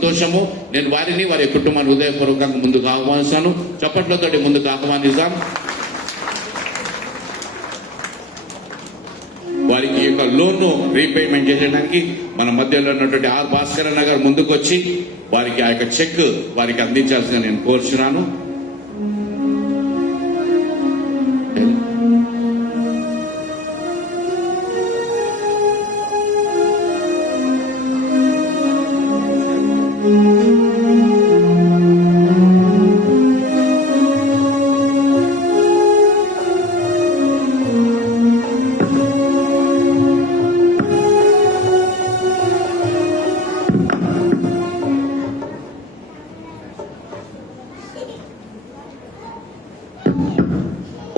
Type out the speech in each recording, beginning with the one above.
సంతోషము. నేను వారిని వారి కుటుంబాన్ని హృదయపూర్వకంగా ముందుకు ఆహ్వానిస్తాను. చప్పట్లతోటి ముందుకు ఆహ్వానిస్తాం. వారికి ఈ యొక్క లోన్ రీపేమెంట్ చేసేయడానికి మన మధ్యలో ఉన్నటువంటి ఆర్ భాస్కర్ అన్న గారు ముందుకు వచ్చి వారికి ఆ యొక్క చెక్ వారికి అందించాల్సిందిగా నేను కోరుచున్నాను.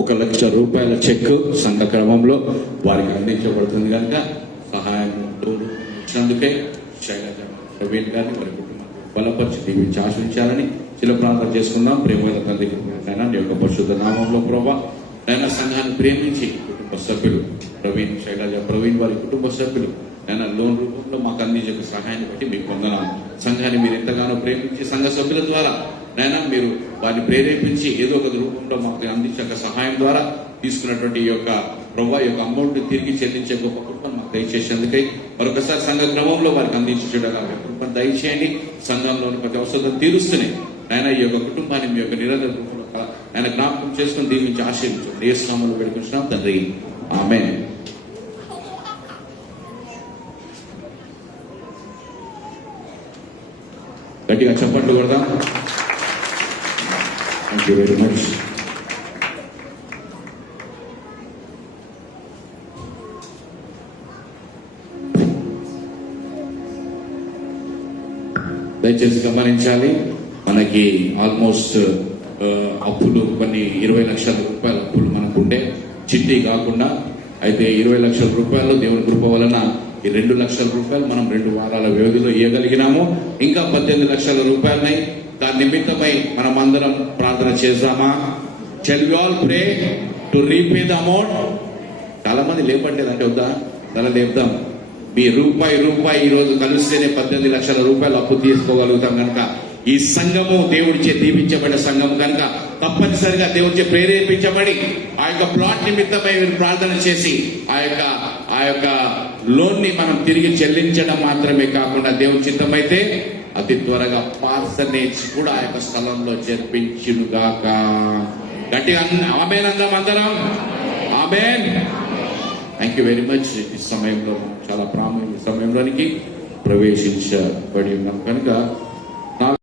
₹1,00,000 చెక్ సంఘ క్రమంలో వారికి అందించబడుతుంది కనుక సహాయం ఇచ్చినందుకే శైలజ ప్రవీణ్ గారిని వారి కుటుంబాన్ని బలపరిచి దీవించి ఆశ్రయించాలని చిన్న ప్రార్థన చేసుకున్నాం. ప్రేమల తండ్రి నీ యొక్క పరిశుద్ధ నామంలో ప్రభా ఆయన సంఘాన్ని ప్రేమించి కుటుంబ సభ్యులు ప్రవీణ్ శైలజ ప్రవీణ్ వారి కుటుంబ సభ్యులు ఆయన లోన్ రూపంలో మాకు అందించే సహాయాన్ని బట్టి మీకు పొందనాము. సంఘాన్ని మీరు ఎంతగానో ప్రేమించి సంఘ సభ్యుల ద్వారా నైనా మీరు వారిని ప్రేరేపించి ఏదో ఒక రూపంలో మాకు అందించే సహాయం ద్వారా తీసుకున్నటువంటి ఈ యొక్క ప్రభా యొక్క అమౌంట్ తిరిగి చెల్లించే గొప్ప కృపను మాకు దయచేసేందుకై మరొకసారి సంఘ క్రమంలో వారికి అందించేటగా కృపను దయచేయండి. సంఘంలోని ప్రతి అవసరం తీరుస్తున్నాయి ఆయన ఈ యొక్క కుటుంబాన్ని మీ యొక్క నిరంతర రూపంలో ఆయన జ్ఞాపకం చేసుకుని దీవించి ఆశీర్వించండి. ఏ శ్రామంలో పెట్టుకుంటున్నాం తండ్రి, ఆమేన్. గట్టిగా చప్పట్లు కొడదాం. Thank you very much. దయచేసి గమనించాలి, మనకి ఆల్మోస్ట్ అప్పులు కొన్ని 20 లక్షల రూపాయల అప్పులు మనకుండే చిట్టి కాకుండా. అయితే 20 లక్షల రూపాయలు దేవుని కృప వలన ఈ 2 లక్షల రూపాయలు మనం 2 వారాల వ్యవధిలో ఇవ్వగలిగినాము. ఇంకా 18 లక్షల రూపాయలున్నాయి. దాని నిమిత్తమై మనం అందరం ప్రార్థన చేద్దామా? Shall we all pray to repay the amount? చాలా మంది లేపట్లేదంటే వద్దా? అలా లేపుదాం. మీ రూపాయి ఈ రోజు కలిస్తేనే 18 లక్షల రూపాయలు అప్పు తీసుకోగలుగుతాం కనుక ఈ సంఘము దేవుడిచే దీవించబడే సంఘం కనుక తప్పనిసరిగా దేవుడిచే ప్రేరేపించబడి ఆ యొక్క ప్లాట్ నిమిత్తమై ప్రార్థన చేసి ఆ యొక్క లోన్ ని మనం తిరిగి చెల్లించడం మాత్రమే కాకుండా దేవుడి చిత్తమైతే అతి త్వరగా పార్సనేజ్ కూడా ఆ యొక్క స్థలంలో జరిపించునుగాక. గట్టిగా ఆమేన్ అందాం అందరం. Amen. Thank you very much. ఈ సమయంలో చాలా ప్రాముఖ్య సమయంలోనికి ప్రవేశించబడి ఉన్నాం కనుక